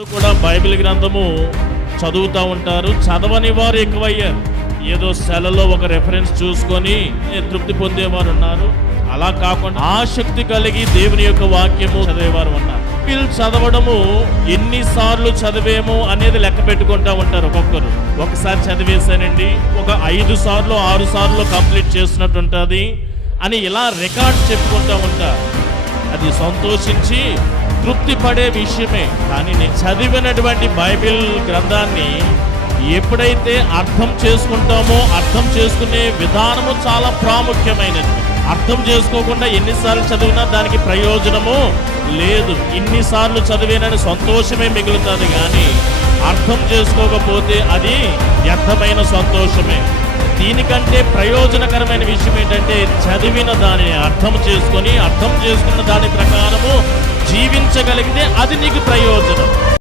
కూడా బైబిల్ గ్రంథము చదువుతూ ఉంటారు. చదవని వారు ఎక్కువయ్యారు. ఏదో సెలలో ఒక రెఫరెన్స్ చూసుకొని తృప్తి పొందేవారు ఉన్నారు. అలా కాకుండా ఆసక్తి కలిగి దేవుని యొక్క వాక్యము చదివేవారు ఉన్నారు. బైబిల్ చదవడము ఎన్నిసార్లు చదివేమో అనేది లెక్క పెట్టుకుంటా ఉంటారు. ఒక్కొక్కరు ఒకసారి చదివేశానండి, ఒక 5 సార్లు 6 సార్లు కంప్లీట్ చేసినట్టు ఉంటుంది అని ఇలా రికార్డ్ చెప్పుకుంటూ ఉంటారు. అది సంతోషించి తృప్తి పడే విషయమే. కానీ నేను చదివినటువంటి బైబిల్ గ్రంథాన్ని ఎప్పుడైతే అర్థం చేసుకుంటామో అర్థం చేసుకునే విధానము చాలా ప్రాముఖ్యమైనది. అర్థం చేసుకోకుండా ఎన్నిసార్లు చదివినా దానికి ప్రయోజనము లేదు. ఇన్నిసార్లు చదివేనని సంతోషమే మిగులుతుంది, కానీ అర్థం చేసుకోకపోతే అది వ్యర్థమైన సంతోషమే. దీనికంటే ప్రయోజనకరమైన విషయం ఏంటంటే చదివిన దానిని అర్థం చేసుకున్న దాని ప్రకారము జీవించగలిగితే అది నీకు ప్రయోజనం.